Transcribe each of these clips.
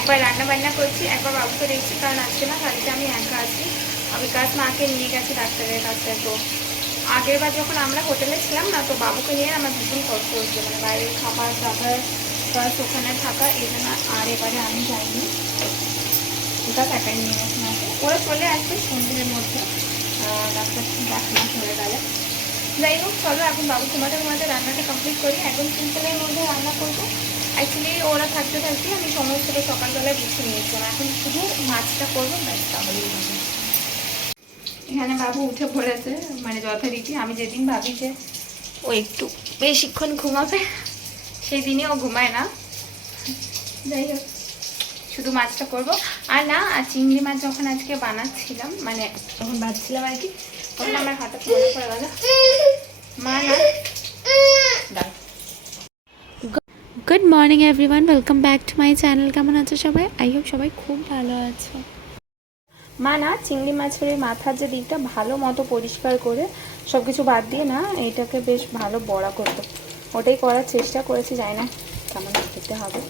একবার রান্না বান্না করছি, একবার বাবুকে দেখছি, কারণ আজকে না বাড়িতে আমি একা আছি। বিকাশ মাকে নিয়ে গেছি ডাক্তারের কাছে। তো আগের বার যখন আমরা হোটেলে ছিলাম না, তো বাবুকে নিয়ে আমার ভীষণ কষ্ট হচ্ছে, মানে বাইরে খাবার দাবার প্লাস ওখানে থাকা, এই জন্য আর এবারে আমি যাইনি। বিকাশ একাই নিয়ে গেছে মাকে, ওরা চলে আসবে সন্ধ্যের মধ্যে, ডাক্তার দেখানো চলে গেলে। যাই হোক, চলো এখন বাবু ঘুমাতে ঘুমাতে রান্নাটা কমপ্লিট করি। একদম সিম্পলের মধ্যে রান্না করবো। অ্যাকচুয়ালি ওরা থাকতে থাকতে আমি সমস্তটা সকালবেলায় গুছিয়ে নিয়েছিলাম, এখন শুধু মাছটা করবো, ব্যাস তাহলেই হবে। এখানে বাবু উঠে পড়েছে, মানে যথারীতি আমি যেদিন ভাবি যে ও একটু বেশিক্ষণ ঘুমাবে, সেই দিনই ও ঘুমায় না। যাই হোক, শুধু মাছটা করবো। আর না, আর চিংড়ি মাছ যখন আজকে বানাচ্ছিলাম, মানে যখন বাঁচছিলাম আর কি, তখন আমার হঠাৎ মনে পড়ে গেল মা না। Good morning everyone, welcome back to my channel. কেমন আছো সবাই? আই হোপ সবাই খুব ভালো আছো। মা না চিংড়ি মাছের মাথার যে দিকটা ভালো মতো পরিষ্কার করে সব কিছু বাদ দিয়ে না এটাকে বেশ ভালো বড়া করতো, ওটাই করার চেষ্টা করেছি, জানি না কেমন খেতে হবে।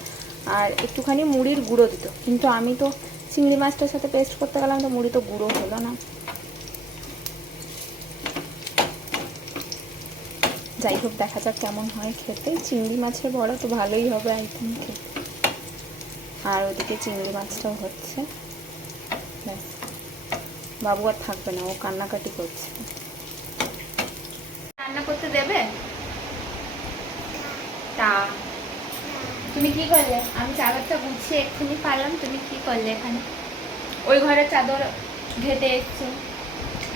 আর একটুখানি মুড়ির গুঁড়ো দিত, কিন্তু আমি তো চিংড়ি মাছটার সাথে পেস্ট করতে গেলাম, তো মুড়ি তো গুঁড়ো হলো না। যাই হোক, দেখা যাক কেমন হয় খেতে। চিংড়ি মাছের বড়া তো ভালোই হবে আই থিঙ্ক খেতে। আর ওদিকে চিংড়ি মাছটাও হচ্ছে, ব্যাস। বাবু আর থাকবে না, ও কান্নাকাটি করছে। রান্না করতে দেবে? তা তুমি কি করলে? আমি চাদরটা গুছিয়ে এক্ষুনি পারলাম, তুমি কি করলে এখানে? ওই ঘরের চাদর ঘেটে এসছো,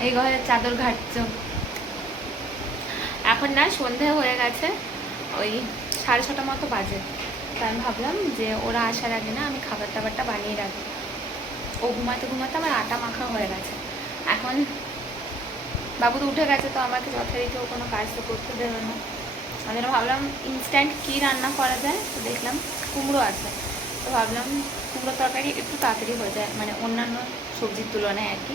এই ঘরের চাদর ঘাটছো। এখন না সন্ধে হয়ে গেছে, ওই 6:30 মতো বাজে। তো আমি ভাবলাম যে ওরা আসার আগে না আমি খাবার টাবারটা বানিয়ে রাখবো। ও ঘুমাতে ঘুমাতে আমার আটা মাখা হয়ে গেছে। এখন বাবু তো উঠে গেছে, তো আমাকে যথারীতি ও কোনো কাজ তো করতে দেবে না। আমি ভাবলাম ইনস্ট্যান্ট কী রান্না করা যায়, তো দেখলাম কুমড়ো আছে, তো ভাবলাম কুমড়ো তরকারি একটু তাড়াতাড়ি হয়ে যায়, মানে অন্যান্য সবজির তুলনায় আর কি।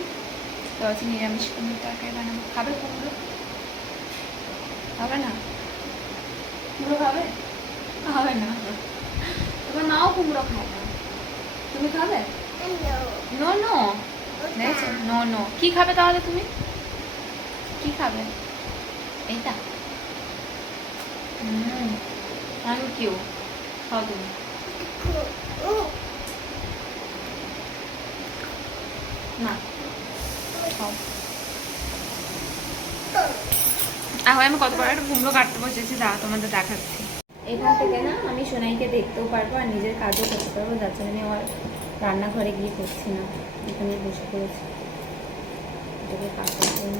তো হচ্ছে নিরামিষ কুমড়ো তরকারি বানাবো। খাবে কুমড়ো? হবে না? কুমড়ো খাবে? হবে না, তোমার মাও কুমড়ো খায় না, তুমি খাবে? No no no no. কি খাবে তাহলে তুমি? কি খাবে? এইটা? থ্যাংক ইউ, খাও তুমি। না খাও। এখন আমি কত বড় একটা কুমড়ো কাটতে বসেছি, দাও তোমাদের দেখাচ্ছি। এখান থেকে না আমি সোনাইকে দেখতেও পারবো আর নিজের কাজও করতে পারবো, যার জন্য আমি আমার রান্নাঘরে গিয়ে করছি না, এখানে বসে পড়েছি এটাকে কাটার জন্য।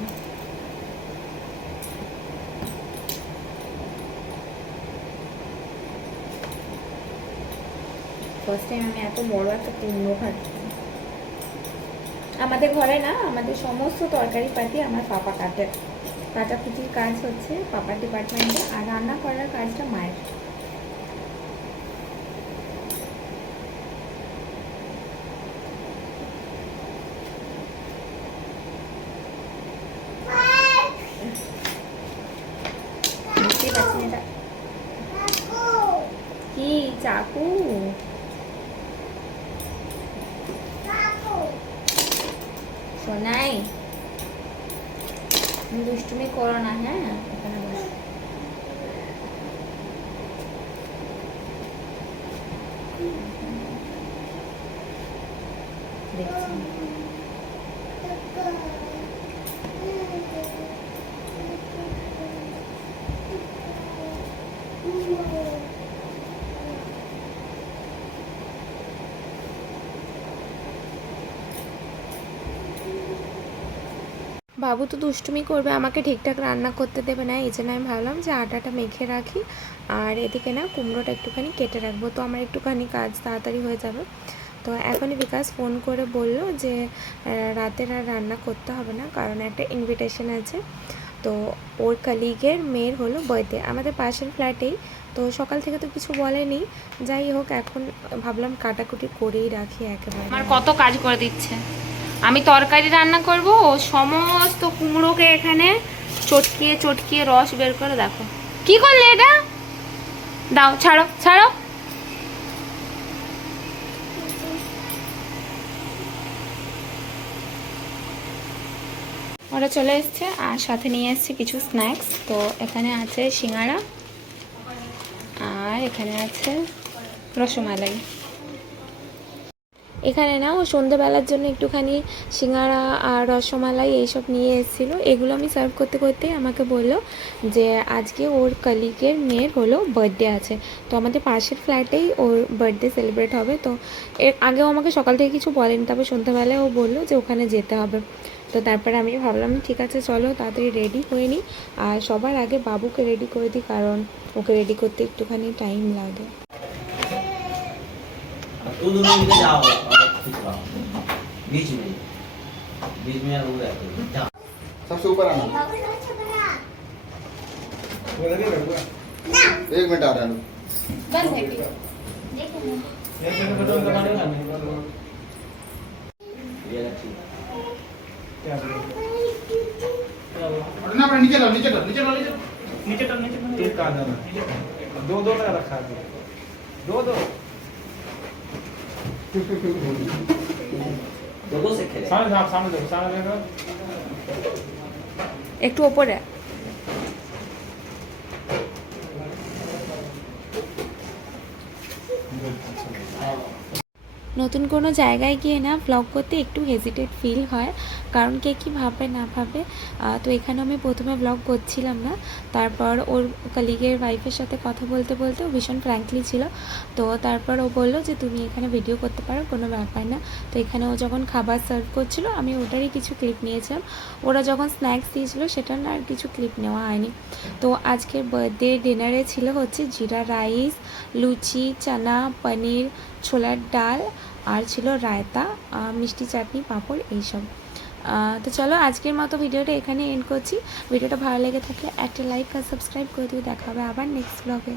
ফার্স্ট টাইম আমি এত বড় একটা কুমড়ো খাচ্ছি। আমাদের ঘরে না আমাদের সমস্ত তরকারি পাতি আমার পাপা কাটে, কাটাকুটির কাজ হচ্ছে পাপার ডিপার্টমেন্টে, আর রান্না করার কাজটা মায়ের। বুঝতেই পারছি এটা কি চাকু? সোনাই দুষ্টুমি করো না, হ্যাঁ? এখানে বসো। দেখছি বাবু তো দুষ্টুমি করবে, আমাকে ঠিকঠাক রান্না করতে দেবে না, এই জন্য আমি ভাবলাম যে আটাটা মেখে রাখি আর এদিকে না কুমড়োটা একটুখানি কেটে রাখবো, তো আমার একটুখানি কাজ তাড়াতাড়ি হয়ে যাবে। তো এখনই বিকাশ ফোন করে বলল যে রাতের আর রান্না করতে হবে না, কারণ একটা ইনভিটেশন আছে। তো ওর কালিগের মেয়ের হলো বার্থডে আমাদের পাশের ফ্ল্যাটেই, তো সকাল থেকে তো কিছু বলেনি। যাই হোক, এখন ভাবলাম কাটাকুটি করেই রাখি একেবারে। আমার কত কাজ করে দিচ্ছে। আমি তরকারি রান্না করব, ও সমস্ত কুমড়োকে এখানে চটকিয়ে চটকিয়ে রস বের করে। দেখো কি করলে এটা, দাও ছাড়ো ছাড়ো। ওরা চলে এসছে আর সাথে নিয়ে এসছে কিছু স্ন্যাক্স। তো এখানে আছে সিঙ্গাড়া আর এখানে আছে রসমালাই। এখানে না ও সন্ধ্যেবেলার জন্য একটুখানি সিঙ্গাড়া আর রসমালাই এইসব নিয়ে এসেছিলো। এগুলো আমি সার্ভ করতে করতেই আমাকে বললো যে আজকে ওর কলিগের মেয়ের হলো বার্থডে আছে, তো আমাদের পাশের ফ্ল্যাটেই ওর বার্থডে সেলিব্রেট হবে। তো এর আগেও আমাকে সকাল থেকে কিছু বলেনি, তারপর সন্ধ্যাবেলায় ও বললো যে ওখানে যেতে হবে। তো তারপরে আমি ভাবলাম ঠিক আছে চলো তাড়াতাড়ি রেডি হয়ে নিই, আর সবার আগে বাবুকে রেডি করে দিই, কারণ ওকে রেডি করতে একটুখানি টাইম লাগে। तो दोनों मिलके जाओ और खिंचवाओ बीच में यार वो रहते हैं जाओ सबसे ऊपर आना। एक मिनट आ रहा है। बस है कि ये अच्छी ना अपने नीचे लो नीचे लो नीचे लो नीचे टर्न नीचे कहाँ जाना दो दो का रखा है दो दो दो से खेले सामने देखो একটু ওপরে। নতুন কোনো জায়গায় গিয়ে না ভ্লগ করতে একটু হেজিটেট ফিল হয়, কারণ কে কী ভাববে না ভাববে। তো এখানে আমি প্রথমে ভ্লগ করছিলাম না, তারপর ওর কলিগের ওয়াইফের সাথে কথা বলতে বলতে ও ভীষণ ফ্র্যাঙ্কলি ছিল। তো তারপর ও বললো যে তুমি এখানে ভিডিও করতে পারো, কোনো ব্যাপার না। তো এখানে ও যখন খাবার সার্ভ করছিল আমি ওটারই কিছু ক্লিপ নিয়েছিলাম, ওরা যখন স্ন্যাক্স দিয়েছিলো সেটার না আর কিছু ক্লিপ নেওয়া হয়নি। তো আজকের বার্থডে ডিনারে ছিল হচ্ছে জিরা রাইস, লুচি, চানা, পনির, ছোলার ডাল, আর ছিল রায়তা, মিষ্টি চাটনি, পাঁপড় এইসব। তো চলো আজকের মতো ভিডিওটা এখানে এন্ড করছি। ভিডিওটা ভালো লেগে থাকলে একটা লাইক আর সাবস্ক্রাইব করে দিও। দেখা হবে আবার নেক্সট ব্লগে।